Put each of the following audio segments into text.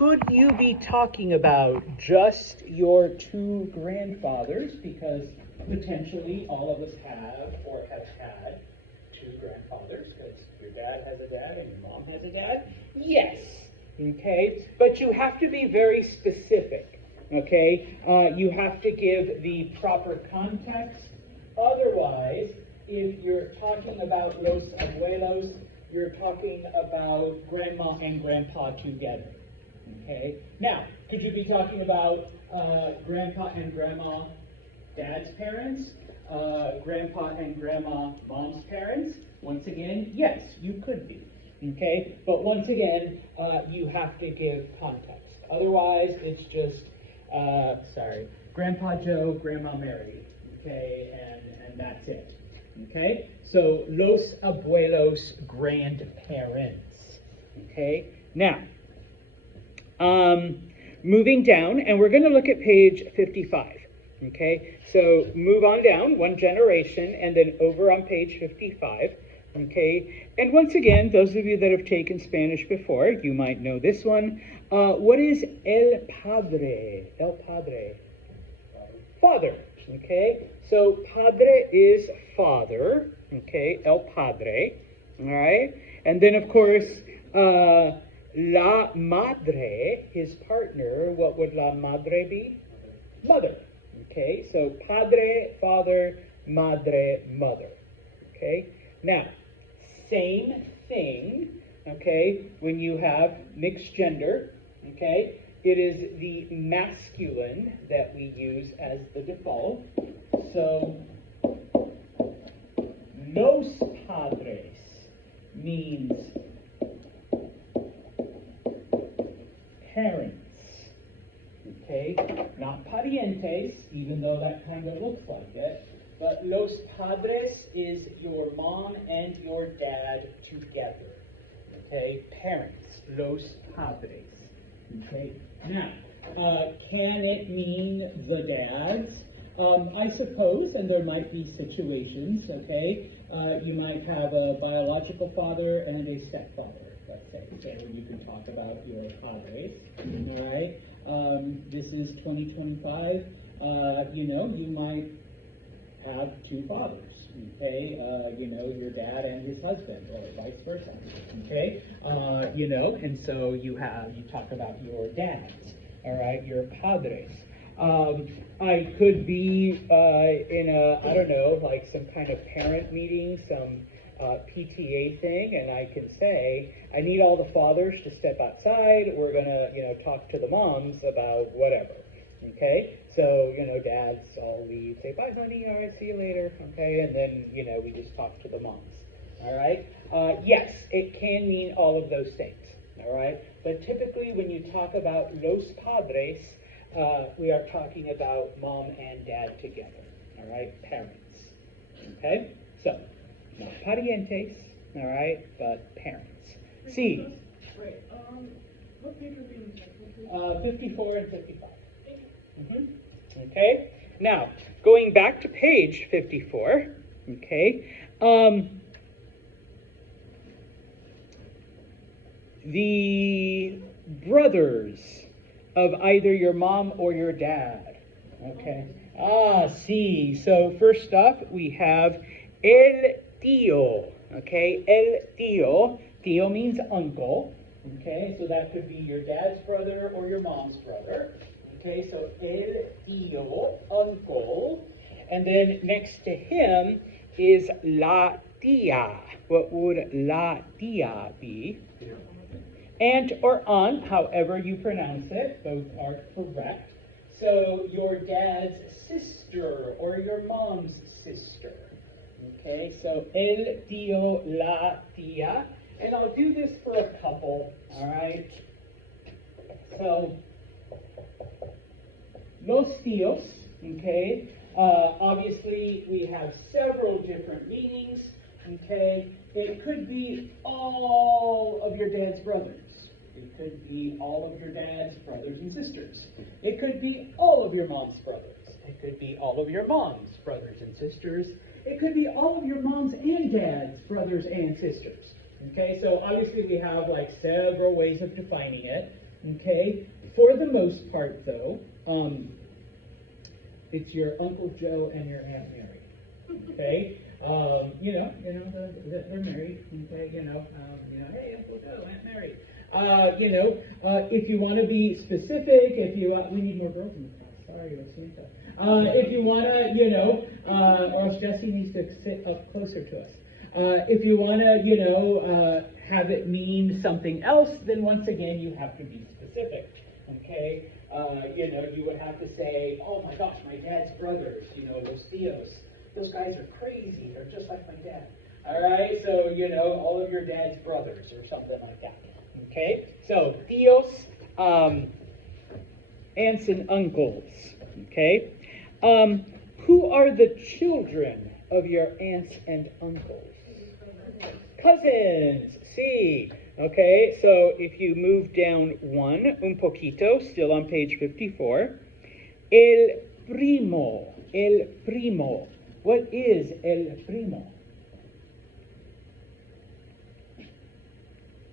could you be talking about just your two grandfathers? Because potentially all of us have or have had two grandfathers, because your dad has a dad and your mom has a dad. Yes, okay, but you have to be very specific, okay? You have to give the proper context. Otherwise, if you're talking about los abuelos, you're talking about grandma and grandpa together, okay? Now, could you be talking about grandpa and grandma, dad's parents, grandpa and grandma, mom's parents? Once again, yes, you could be, okay? But once again, you have to give context. Otherwise, it's just, Grandpa Joe, Grandma Mary, okay? And that's it, okay? So, los abuelos, grandparents, okay? Now, moving down, and we're going to look at page 55, okay? So, move on down, one generation, and then over on page 55, okay? And once again, those of you that have taken Spanish before, you might know this one. What is el padre? El padre. Father, okay? So, padre is father, okay? El padre, all right? And then, of course, la madre, his partner, what would la madre be? Mother, okay? So, padre, father, madre, mother, okay? Now, same thing, okay, when you have mixed gender, okay? It is the masculine that we use as the default. So, los padres means parents, okay? Not parientes, even though that kind of looks like it. But los padres is your mom and your dad together, okay? Parents, los padres, okay? Now, can it mean the dads? I suppose, and there might be situations, okay? You might have a biological father and a stepfather, let's say. So you can talk about your padres, all right? This is 2025. You might have two fathers, okay? Your dad and his husband, or vice versa, okay? And so you talk about your dads, all right, your padres. I could be in some kind of parent meeting, some PTA thing, and I can say, I need all the fathers to step outside. We're gonna, talk to the moms about whatever, okay? So, dads all leave, say, bye, honey, all right, see you later, okay? And then, we just talk to the moms, all right? Yes, it can mean all of those things, all right? But typically when you talk about los padres, we are talking about mom and dad together, all right? Parents, okay? So, not parientes, all right, but parents. See. Wait, what page are we in? 54 and 55. Okay, now going back to page 54, okay, the brothers of either your mom or your dad, okay, see, so first up we have el tío, okay, el tío, tío means uncle, okay, so that could be your dad's brother or your mom's brother. Okay, so el tío, uncle, and then next to him is la tía. What would la tía be? Aunt or aunt, however you pronounce it, both are correct. So your dad's sister or your mom's sister. Okay, so el tío, la tía, and I'll do this for a couple, all right? So, los tíos, okay, obviously we have several different meanings, okay. It could be all of your dad's brothers. It could be all of your dad's brothers and sisters. It could be all of your mom's brothers. It could be all of your mom's brothers and sisters. It could be all of your mom's and dad's brothers and sisters. Okay, so obviously we have like several ways of defining it. Okay? For the most part, though, it's your Uncle Joe and your Aunt Mary. Okay? They're married. Okay? Hey, Uncle Joe, Aunt Mary. If you want to be specific, we need more girls in the class. Sorry, Rosita. If you want to, or else Jesse needs to sit up closer to us. If you want to, have it mean something else, then once again, you have to be specific. Okay? You would have to say, oh my gosh, my dad's brothers, los tios. Those guys are crazy. They're just like my dad. All right? So, all of your dad's brothers or something like that. Okay? So, tios, aunts and uncles. Okay? Who are the children of your aunts and uncles? Cousins. See. Okay, so if you move down un poquito, still on page 54. El primo. What is el primo?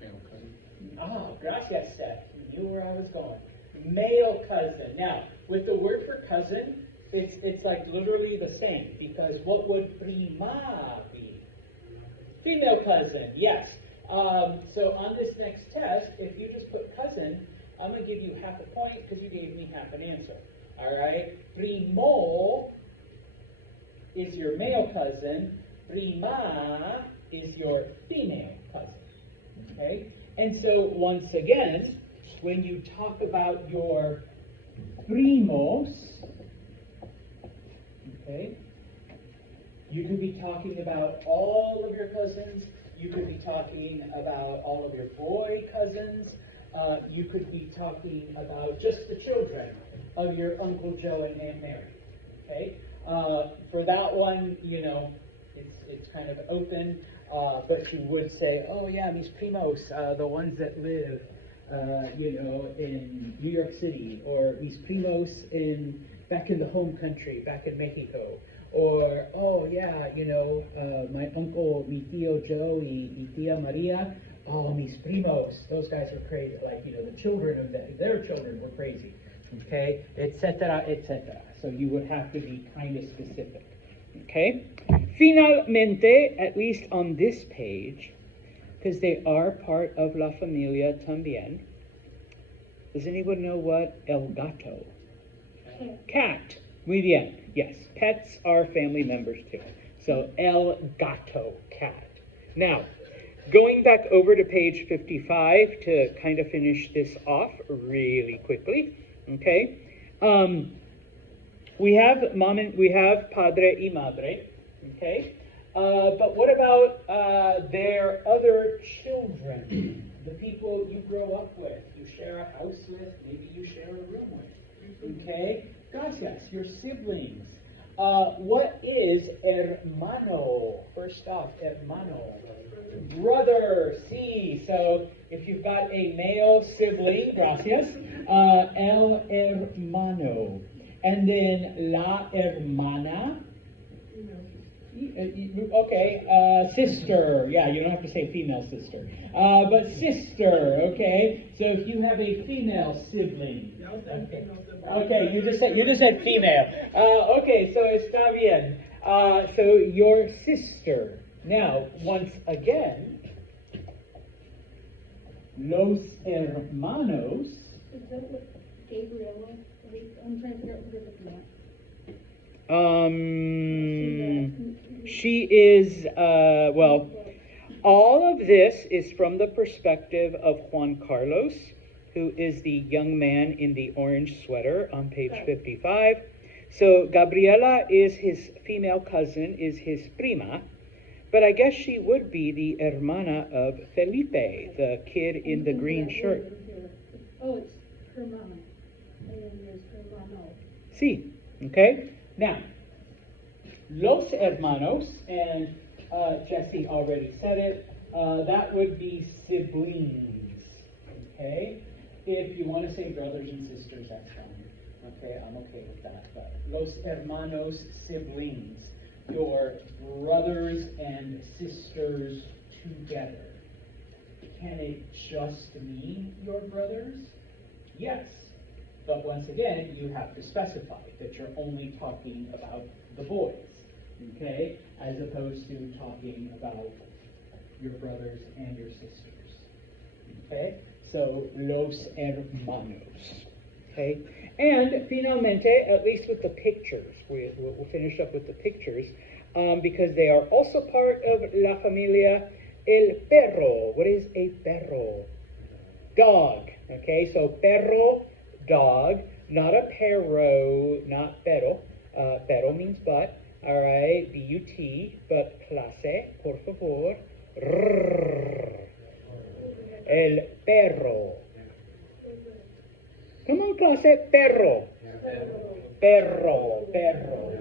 Male cousin. Ah, gracias, Seth. You knew where I was going. Male cousin. Now, with the word for cousin, it's like literally the same, because what would prima be? Female cousin, yes. So on this next test, if you just put cousin, I'm going to give you half a point because you gave me half an answer. All right? Primo is your male cousin. Prima is your female cousin. Okay? And so once again, when you talk about your primos, okay, you could be talking about all of your cousins. You could be talking about all of your boy cousins. You could be talking about just the children of your Uncle Joe and Aunt Mary. Okay? For that one, it's kind of open, but you would say, oh yeah, mis primos, the ones that live, in New York City, or mis primos back in the home country, back in Mexico. Or, oh yeah, my uncle, mi tío Joe y tía Maria, oh, mis primos, those guys are crazy. Like, the children of their children were crazy. Okay, etc., etc. So you would have to be kind of specific. Okay? Finalmente, at least on this page, because they are part of La Familia también, does anyone know what el gato? Cat. Muy bien. Yes, pets are family members too. So, el gato, cat. Now, going back over to page 55 to kind of finish this off really quickly, okay? We have padre y madre, okay? But what about their other children? The people you grow up with, you share a house with, maybe you share a room with, okay? Gracias, your siblings. What is hermano? First off, hermano. Brother, sí. So if you've got a male sibling, gracias, el hermano. And then la hermana. Okay, sister. Yeah, you don't have to say female sister. But sister, okay? So if you have a female sibling. Okay, you just said female. Okay, so está bien. So your sister. Now, once again, los hermanos. Is that what Gabriella? I'm trying to figure out what you're looking at. She is, all of this is from the perspective of Juan Carlos, who is the young man in the orange sweater on page 55. So Gabriela is his female cousin, is his prima, but I guess she would be the hermana of Felipe, the kid in the green shirt. Oh, it's hermana. And then there's hermano. Sí, okay? Now, los hermanos, and Jesse already said it, that would be siblings, okay? If you want to say brothers and sisters, that's fine. Okay, I'm okay with that. But los hermanos, siblings, your brothers and sisters together. Can it just mean your brothers? Yes. But once again, you have to specify that you're only talking about the boys, okay? As opposed to talking about your brothers and your sisters, okay? So, los hermanos, okay? And finalmente, at least with the pictures, we'll finish up with the pictures, because they are also part of la familia, el perro. What is a perro? Dog, okay? So perro, dog, not a perro, not perro. Perro means but, all right? B-U-T, but clase, por favor. Rrr. El perro. Come on, clase, perro. Perro, perro.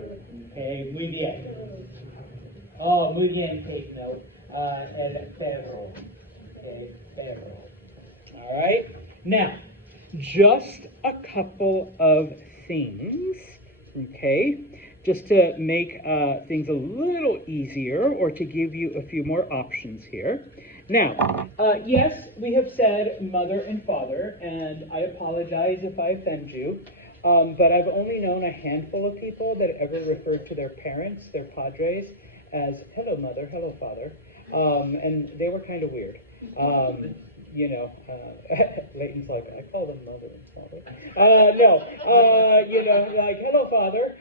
Okay, muy bien. Oh, muy bien, take note. El perro. Okay, perro. All right. Now, just a couple of things, okay, just to make things a little easier or to give you a few more options here. Now, yes, we have said mother and father, and I apologize if I offend you, but I've only known a handful of people that ever referred to their parents, their padres, as hello mother, hello father, and they were kind of weird. You know, Leighton's like, I call them mother and father. You know, like, hello, father.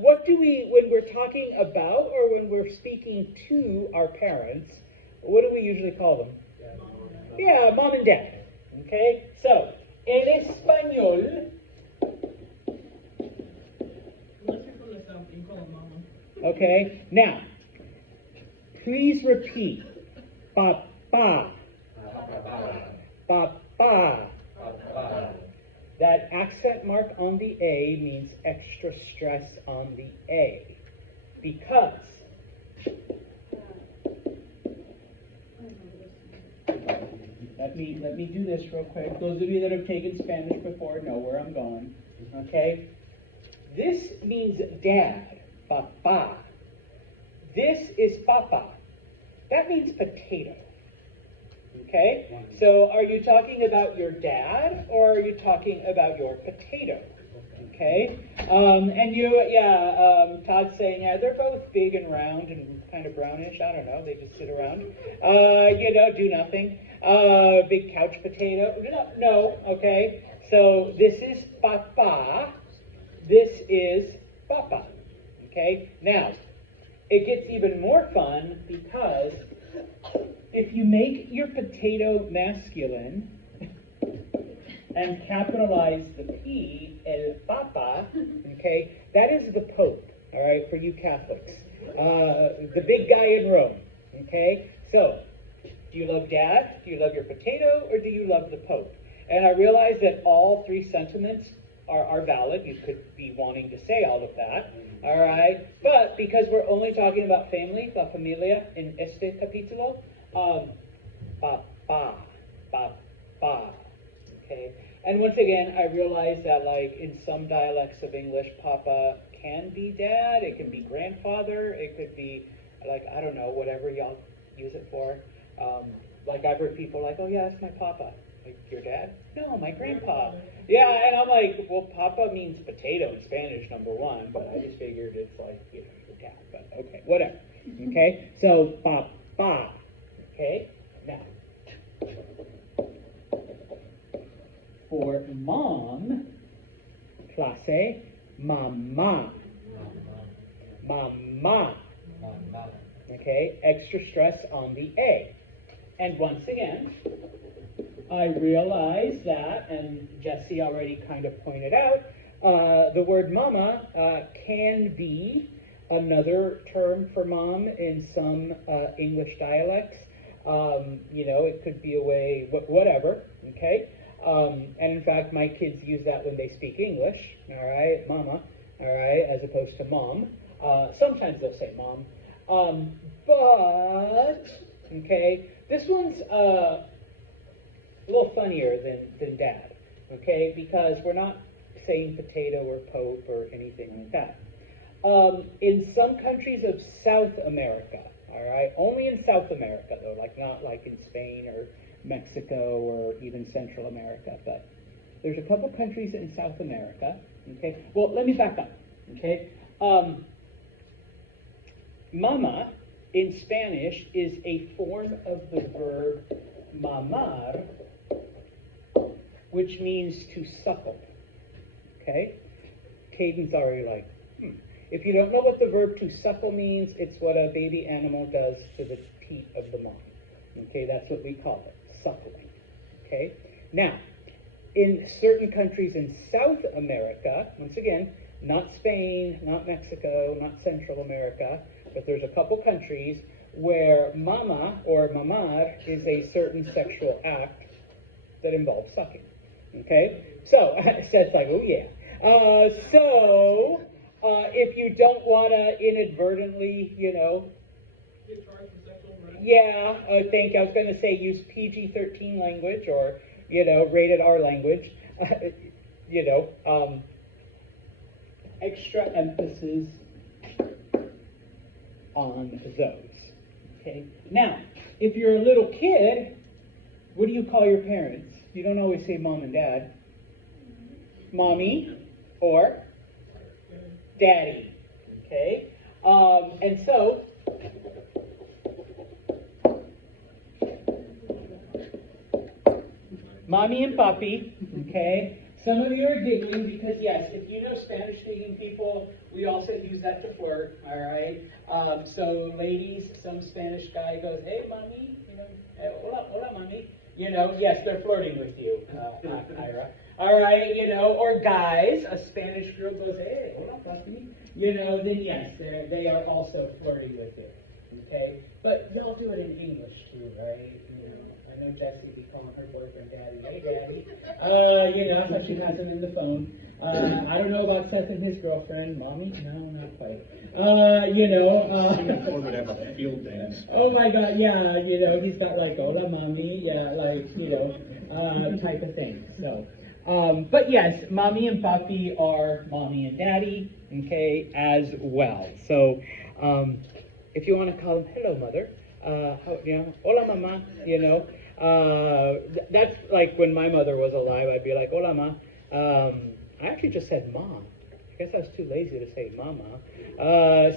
What do we, when we're talking about or when we're speaking to our parents, what do we usually call them? Yeah, mom and dad. Okay? So, en español. Unless you're from the South, you call them mama. Okay? Now, please repeat. Papa. Papa. That accent mark on the A means extra stress on the A. Because let me do this real quick. Those of you that have taken Spanish before know where I'm going. Okay? This means dad. Papa. This is papa. That means potato. Okay? So are you talking about your dad or are you talking about your potato? Okay? And Todd's saying, yeah, they're both big and round and kind of brownish. I don't know. They just sit around. Do nothing. Big couch potato. No. Okay? So this is papa. This is papa. Okay? Now, it gets even more fun because if you make your potato masculine and capitalize the P, el papa, okay, that is the Pope, all right, for you Catholics. The big guy in Rome, okay? So, do you love dad? Do you love your potato? Or do you love the Pope? And I realize that all three sentiments are valid. You could be wanting to say all of that, all right? But because we're only talking about family, la familia, in este capítulo, papa, okay? And once again, I realize that, like, in some dialects of English, papa can be dad, it can be grandfather, it could be, like, I don't know, whatever y'all use it for. Like, I've heard people like, oh, yeah, that's my papa. Like, your dad? No, my grandpa. Yeah, and I'm like, well, papa means potato in Spanish, number one, but I just figured it's like, you know, your dad, but okay, whatever. Okay, so papa. Okay, now, for mom, clase, mama. Mama. Okay, extra stress on the A. And once again, I realize that, and Jesse already kind of pointed out, the word mama can be another term for mom in some English dialects. It could be a way, whatever, okay? And in fact, my kids use that when they speak English, all right, mama, all right, as opposed to mom. Sometimes they'll say mom. But, okay, this one's a little funnier than dad, okay, because we're not saying potato or pope or anything like that. In some countries of South America, all right, only in South America though, like not like in Spain or Mexico or even Central America, but there's a couple countries in South America, okay? Well, let me back up, okay? Mama in Spanish is a form of the verb mamar, which means to suckle, okay? Caden's already like, If you don't know what the verb to suckle means, it's what a baby animal does to the teat of the mom. Okay, that's what we call it, suckling. Okay? Now, in certain countries in South America, once again, not Spain, not Mexico, not Central America, but there's a couple countries where mama or mamar is a certain sexual act that involves sucking. Okay? So, it's like, oh yeah. If you don't want to inadvertently, Get charged for sexual harassment? yeah, thank you. I was going to say use PG-13 language or, rated R language. Extra emphasis on those. Okay. Now, if you're a little kid, what do you call your parents? You don't always say mom and dad. Mommy or daddy. Okay. And so mommy and papi, okay? Some of you are giggling because, yes, if you know Spanish-speaking people, we also use that to flirt, all right? So, ladies, some Spanish guy goes, hey, mommy, hey, hola, mommy. Yes, they're flirting with you, Ira. All right, or guys, a Spanish girl goes, hey, hola, papi. Then yes, they are also flirting with you, okay? But y'all do it in English too, right? I know Jessie be calling her boyfriend daddy. Hey, daddy. That's how she has him in the phone. I don't know about Seth and his girlfriend. Mommy? No, not quite. Singapore would have a field dance. Oh my God, yeah, he's got like, hola, mommy, yeah, like, type of thing. So, but yes, mommy and papi are mommy and daddy, okay, as well. So, if you want to call them, hello, mother, hola, mama, that's like when my mother was alive, I'd be like, hola, ma. I actually just said mom. I guess I was too lazy to say mama.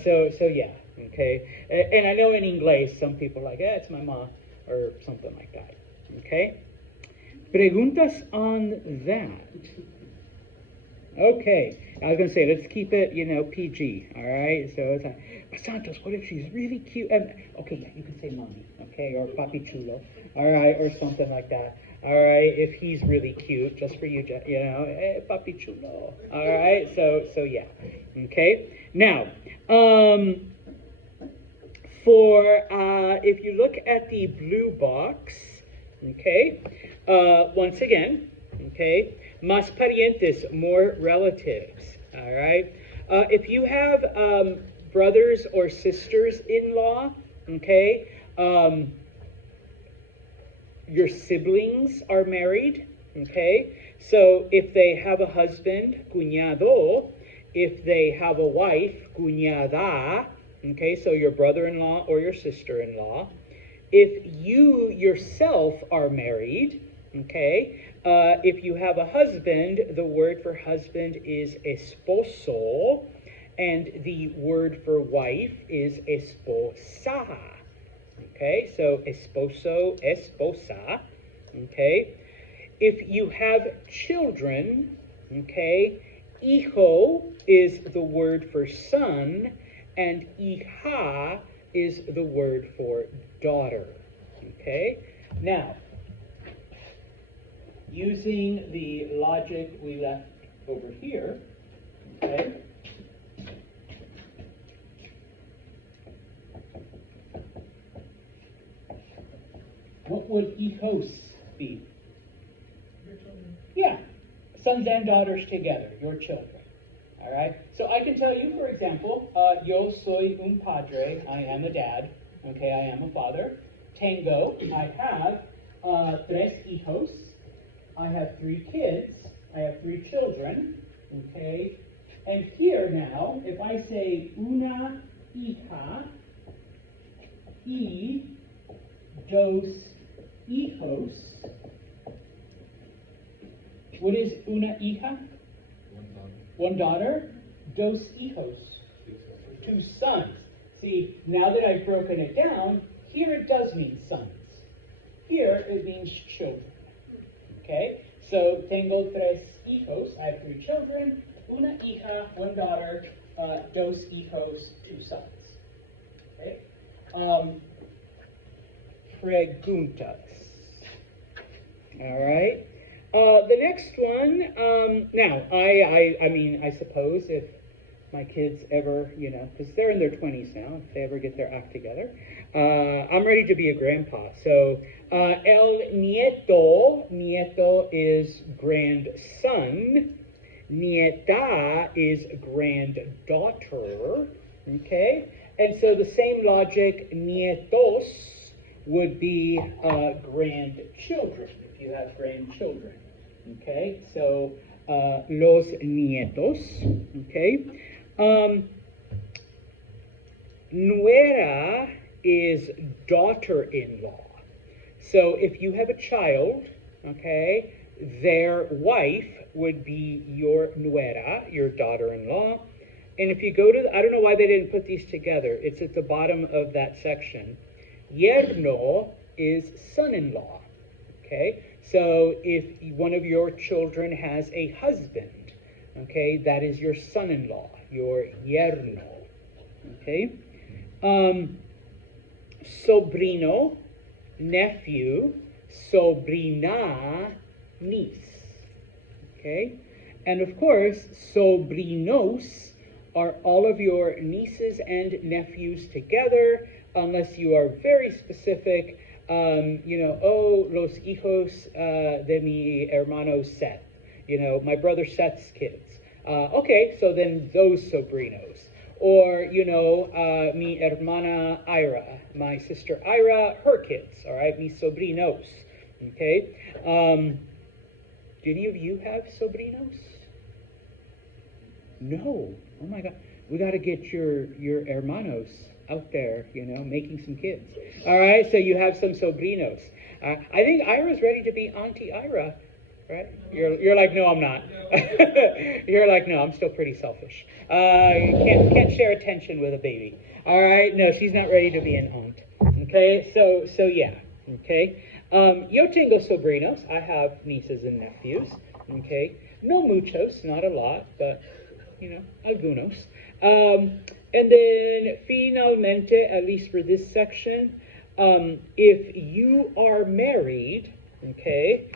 So yeah, okay. And I know in English, some people are like, it's my ma, or something like that, okay? Preguntas on that. Okay, I was going to say, let's keep it, PG, all right? So it's like, but Santos, what if she's really cute? And okay, yeah, you can say mommy, okay, or papi chulo, all right, or something like that. All right, if he's really cute, just for you, hey, papi chulo. All right, so yeah, okay. Now, if you look at the blue box, okay, once again, okay, más parientes, more relatives. All right, if you have brothers or sisters-in-law, okay. Your siblings are married, okay? So if they have a husband, cuñado. If they have a wife, cuñada, okay? So your brother-in-law or your sister-in-law. If you yourself are married, okay? If you have a husband, the word for husband is esposo, and the word for wife is esposa. Okay, so esposo, esposa, okay. If you have children, okay, hijo is the word for son, and hija is the word for daughter, okay. Now, using the logic we left over here, okay, what would hijos be? Your children. Yeah, sons and daughters together, your children. All right? So I can tell you, for example, yo soy un padre, I am a dad. Okay, I am a father. Tengo, I have tres hijos. I have 3 kids. I have 3 children. Okay? And here now, if I say una hija y dos hijos, What is una hija? One daughter. Dos hijos. Two sons. See, now that I've broken it down, here it does mean sons. Here it means children. Okay? So, tengo tres hijos. I have 3 children. Una hija, one daughter. Dos hijos, 2 sons. Okay? Preguntas. All right. The next one. Now, I mean, I suppose if my kids ever, because they're in their 20s now, if they ever get their act together, I'm ready to be a grandpa. So, el nieto is grandson. Nieta is granddaughter. Okay? And so the same logic, nietos would be grandchildren, if you have grandchildren. Okay? So, los nietos. Okay? Nuera is daughter-in-law. So if you have a child, okay, their wife would be your nuera, your daughter-in-law. And if you go to, I don't know why they didn't put these together. It's at the bottom of that section. Yerno is son-in-law. Okay? So if one of your children has a husband, okay, that is your son-in-law, your yerno. Okay? Sobrino, nephew. Sobrina, niece. Okay? And of course, sobrinos are all of your nieces and nephews together, unless you are very specific. Los hijos de mi hermano Seth. My brother Seth's kids. Okay, so then those sobrinos. Or, mi hermana Ira, my sister Ira, her kids, all right, mis sobrinos, okay? Do any of you have sobrinos? No. Oh my God. We got to get your hermanos out there, making some kids. All right, so you have some sobrinos. I think Ira's ready to be Auntie Ira, right? You're like, no, I'm not. You're like, no, I'm still pretty selfish. You can't share attention with a baby. All right, no, she's not ready to be an aunt. Okay, so yeah. Okay, yo tengo sobrinos. I have nieces and nephews. Okay, no muchos, not a lot, but algunos. And then finalmente, at least for this section, if you are married, okay,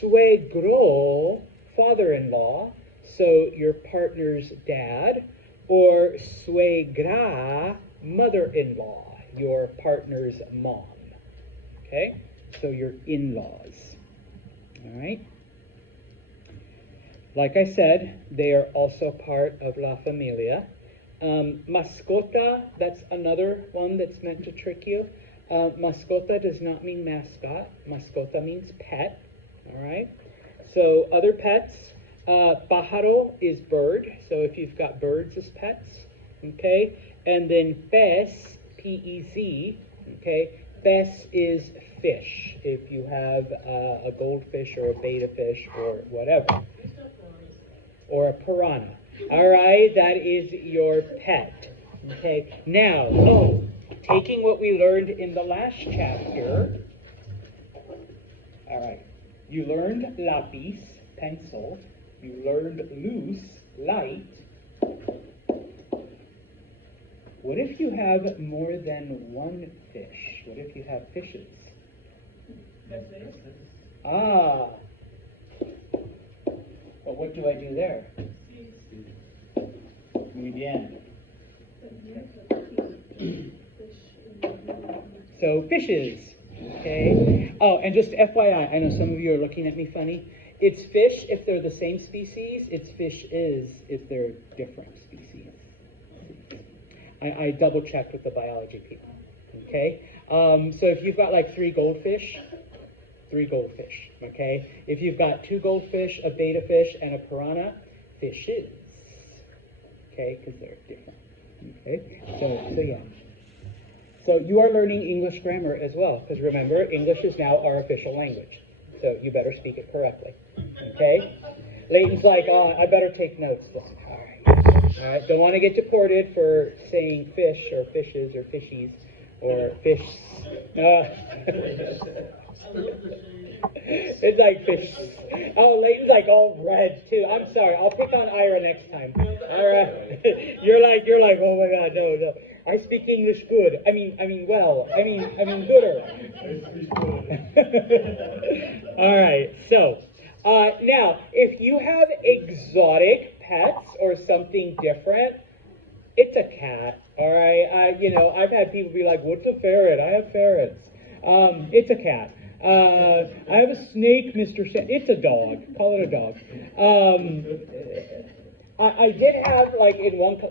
suegro, father-in-law, so your partner's dad, or suegra, mother-in-law, your partner's mom. Okay? So your in-laws. All right? Like I said, they are also part of La Familia. Mascota, that's another one that's meant to trick you. Mascota does not mean mascot. Mascota means pet. All right? So other pets, pájaro is bird. So if you've got birds as pets, okay? And then pez, P-E-Z, okay? Pez is fish. If you have a goldfish or a betta fish or whatever. Or a piranha. All right? That is your pet. Okay? Now, taking what we learned in the last chapter. All right. You learned lapis, pencil. You learned luz, light. What if you have more than one fish? What if you have fishes? Ah. But what do I do there? Muy bien. So fishes, okay? Oh, and just FYI, I know some of you are looking at me funny. It's fish if they're the same species. It's fishes if they're different species. I double-checked with the biology people, okay? So if you've got like 3 goldfish, okay? If you've got 2 goldfish, a betta fish, and a piranha, fishes, okay? Because they're different, okay? So yeah. So you are learning English grammar as well, because remember, English is now our official language. So you better speak it correctly. Okay? Leighton's like, oh, I better take notes. All right. All right. Don't want to get deported for saying fish or fishes or fishies or fish. It's like fish. Oh, Leighton's like all red too. I'm sorry. I'll pick on Ira next time. All right. You're like, oh my God, no. I speak English good. I mean, well. I mean, gooder. All right. So, now, if you have exotic pets or something different, it's a cat. All right. I've had people be like, "What's a ferret?" I have ferrets. It's a cat. I have a snake, Mr. It's a dog. Call it a dog. I did have, like,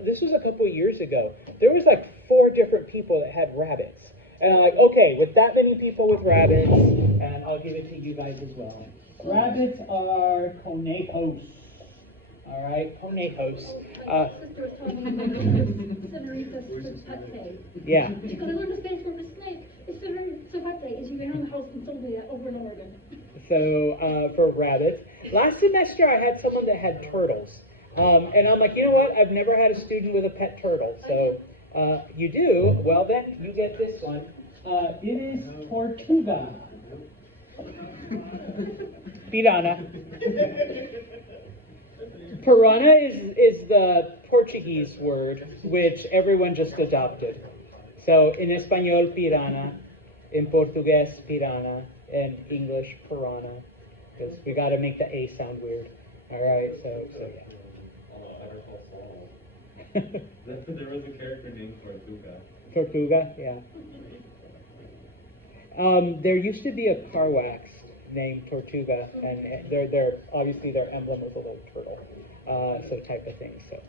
this was a couple years ago, there was like 4 different people that had rabbits. And I'm like, okay, with that many people with rabbits, and I'll give it to you guys as well. Rabbits are conejos. All right, conejos. Sister was telling me Senorita's pet cave. Yeah. She's going to learn the Spanish word for snake. It's Senorita, and she ran around the house and told me that over and over again. So, for rabbits. Last semester I had someone that had turtles. And I'm like, you know what? I've never had a student with a pet turtle. So, you do? Well, then, you get this one. It is Tortuga. Piranha. Piranha is the Portuguese word, which everyone just adopted. So, in Espanol, piranha. In Portuguese, piranha. In English, piranha. Because we got to make the A sound weird. All right, so yeah. There was a character named Tortuga. Tortuga, yeah. There used to be a car wax named Tortuga, and they're obviously their emblem is a little turtle, so type of thing. So,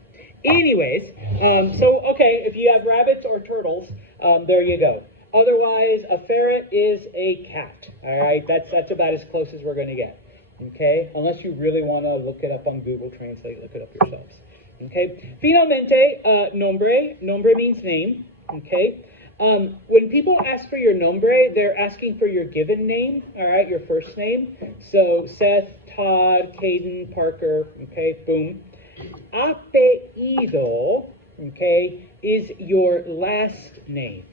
anyways, okay, if you have rabbits or turtles, there you go. Otherwise, a ferret is a cat. All right, that's about as close as we're going to get. Okay, unless you really want to look it up on Google Translate, look it up yourselves. Okay, finalmente, nombre means name. Okay, when people ask for your nombre, they're asking for your given name. All right, your first name. So Seth, Todd, Caden, Parker. Okay, boom. Apellido, okay, is your last name.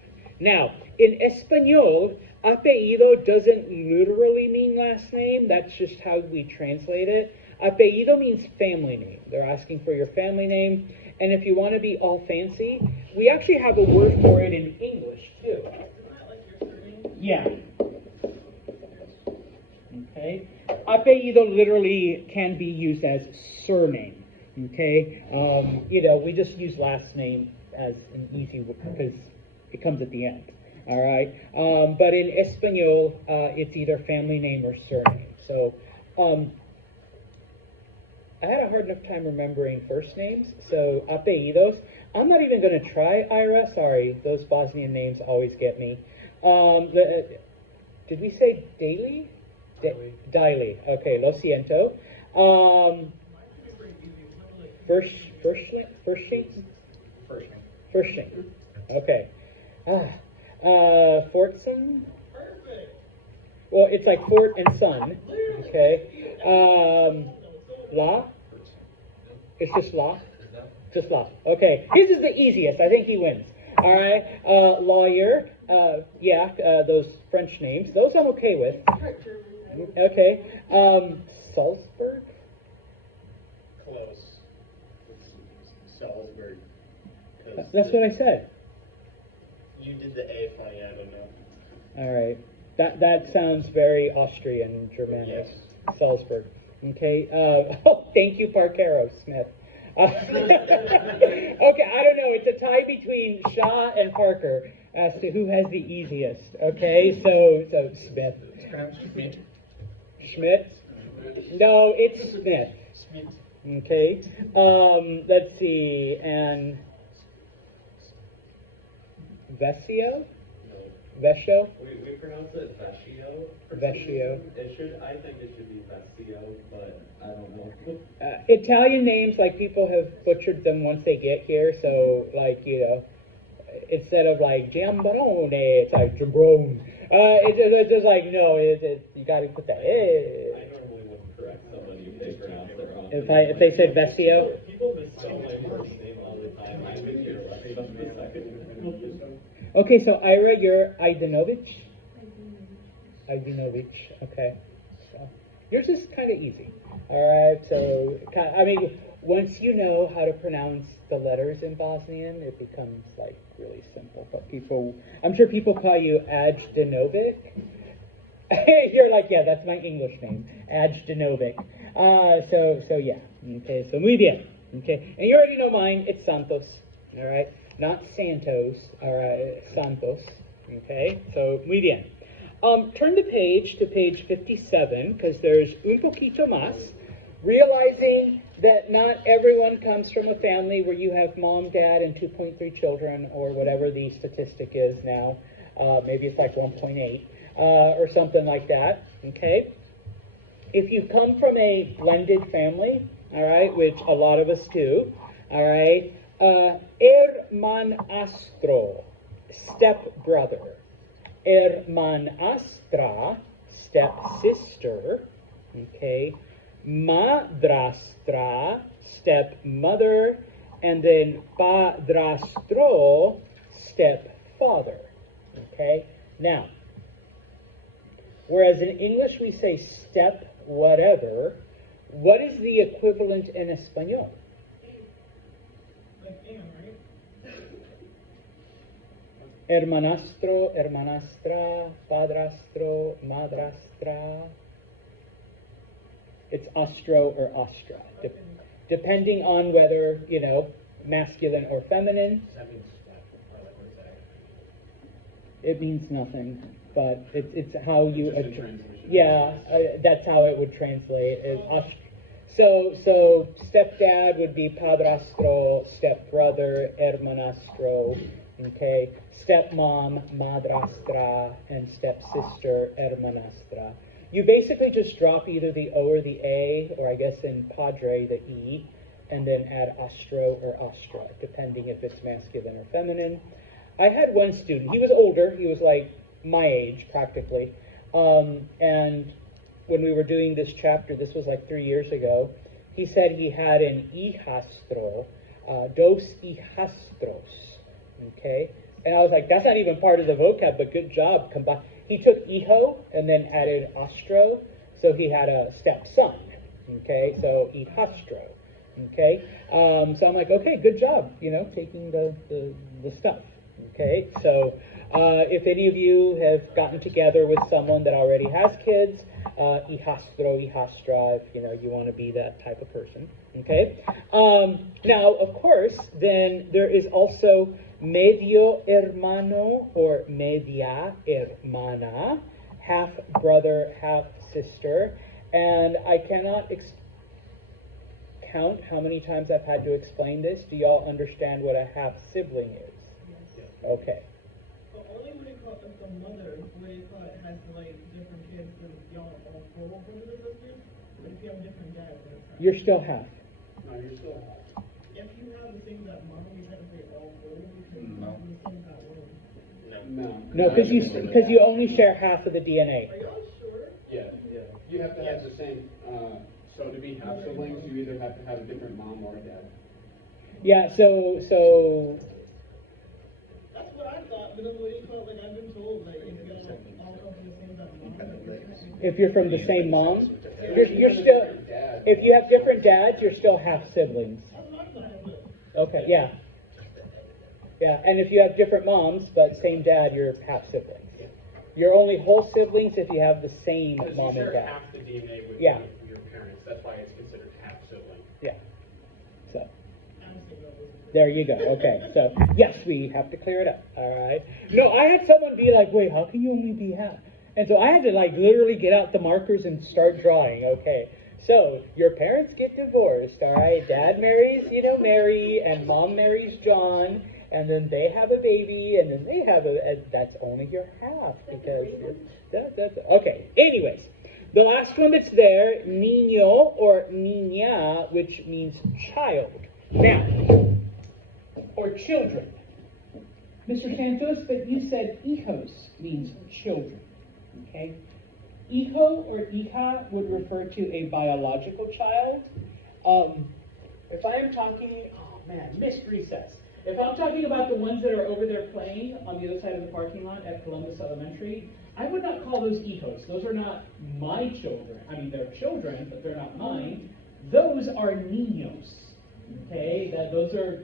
Now, in Espanol, apellido doesn't literally mean last name. That's just how we translate it. Apellido means family name. They're asking for your family name. And if you want to be all fancy, we actually have a word for it in English, too. Yeah. Okay. Apellido literally can be used as surname. Okay. We just use last name as an easy word because it comes at the end. All right. But in Espanol, it's either family name or surname. So, I had a hard enough time remembering first names, so apellidos. I'm not even going to try, Ira. Sorry, those Bosnian names always get me. Did we say Daily? Daily. Okay, lo siento. First name. Okay. Fortson. Perfect. Well, it's like Fort and Son. Okay. La? It's just La? Just La. Okay. His is the easiest. I think he wins. All right. Lawyer. Those French names. Those I'm okay with. Okay. Salzburg? Close. Salzburg. That's what I said. You did the A funny, I don't know. All right. That sounds very Austrian, Germanic. Yes. Salzburg. Okay. Thank you, Parkero Smith. Okay, I don't know. It's a tie between Shaw and Parker as to who has the easiest. Okay, so Smith. Schmidt? No, it's Smith. Okay. Let's see. And Vesio? Vescio? We pronounce it Vescio. Vescio. I think it should be Vescio, but I don't know. Italian names, like, people have butchered them once they get here, so, like, instead of, like, Giambrone, it's like Giambrone. It's just like, no, you gotta put that, I normally wouldn't correct somebody If they said Vesio? People misspell my first name all the time. I think you're right on the second. Okay, so Ira, you're Idanovich? Idanovich, okay. So, yours is kind of easy. All right, so, I mean, once you know how to pronounce the letters in Bosnian, it becomes, like, really simple. But people, I'm sure people call you Ajdanovic. You're like, yeah, that's my English name, Ajdanovic. So yeah, okay, so muy bien, okay. And you already know mine, it's Santos, all right? Not Santos, all right, Santos, okay? So, muy bien. Turn the page to page 57, because there's un poquito más, realizing that not everyone comes from a family where you have mom, dad, and 2.3 children, or whatever the statistic is now. Maybe it's like 1.8, or something like that, okay? If you come from a blended family, all right, which a lot of us do, all right, hermanastro, stepbrother. Hermanastra, stepsister, okay. Madrastra, stepmother, and then padrastro, stepfather, okay. Now, whereas in English we say step whatever, what is the equivalent in Espanol? Like, right? Hermanastro, hermanastra, padrastro, madrastra. It's astro or astra, depending on whether, you know, masculine or feminine. That means step, or like what is that? It means nothing, but it's how you. It's just a translation. Yeah, that's how it would translate. So stepdad would be padrastro, stepbrother, hermanastro, okay? Stepmom, madrastra, and stepsister, hermanastra. You basically just drop either the O or the A, or I guess in padre, the E, and then add astro or astra, depending if it's masculine or feminine. I had one student, he was older, he was like my age practically, and when we were doing this chapter, this was like 3 years ago, he said he had an hijastro, dos hijastros, okay? And I was like, that's not even part of the vocab, but good job. He took hijo and then added astro, so he had a stepson, okay? So hijastro, okay? So I'm like, okay, good job, you know, taking the stuff, okay? So if any of you have gotten together with someone that already has kids, hijastro, hijastra, if you know you want to be that type of person, okay? Now, of course, then there is also medio hermano or media hermana, half brother, half sister, and I cannot count how many times I've had to explain this. Do y'all understand what a half sibling is? Yes. Okay. But only when it comes to the mother, where you call it has like different kids, and y'all all 4 brothers and sisters. But if you have different dads, then it's not. You're still half. No, you're still. If you have the same that mom, you have to say all 4 because No. you the same that one. No, because you only share half of the DNA. Are y'all sure? Yeah, you have to have the same, so to be half siblings, you either have to have a different mom or a dad. Yeah, so That's what I thought, but then what you call it, like I've been told, like if you all come from the same that mom, if you're from the same mom, you're still, if you have different dads, you're still half siblings. that's what I thought. Okay, yeah. Yeah, and if you have different moms, but same dad, you're half siblings. You're only whole siblings if you have the same Because mom you and share dad. half the DNA with Yeah. your parents, that's why it's considered half sibling. Yeah. So, I'm saying that was there you go. Okay, so, yes, we have to clear it up, all right? No, I had someone be like, wait, how can you only be half? And so I had to, like, literally get out the markers and start drawing, okay? So, your parents get divorced, all right? Dad marries, Mary, and mom marries John, and then they have a baby, and then they have and that's only your half, because that's okay. Anyways, the last one that's there, niño or niña, which means child. Now, or children. Mr. Santos, but you said hijos means children, okay? Hijo or hija would refer to a biological child, If I am talking, oh man, missed recess. If I'm talking about the ones that are over there playing on the other side of the parking lot at Columbus Elementary, I would not call those hijos. Those are not my children. I mean, they're children, but they're not mine. Those are niños. Okay, those are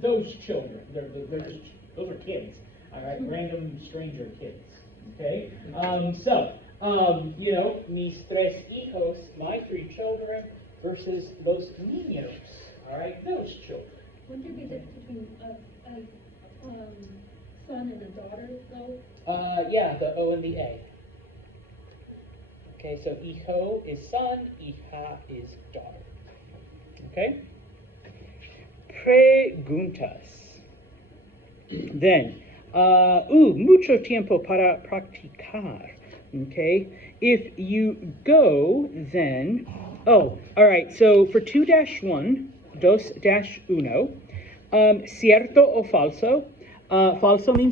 those children. Those are kids. All right, random stranger kids. Okay, you know, mis tres hijos, my 3 children, versus los niños. All right, those children. Wouldn't there be a difference between a son and a daughter, though? Yeah, the O and the A. Okay, so hijo is son, hija is daughter. Okay? Preguntas. Then, mucho tiempo para practicar. Okay? If you go, then, all right, so for 2-1, 2-1, cierto o falso? Falso means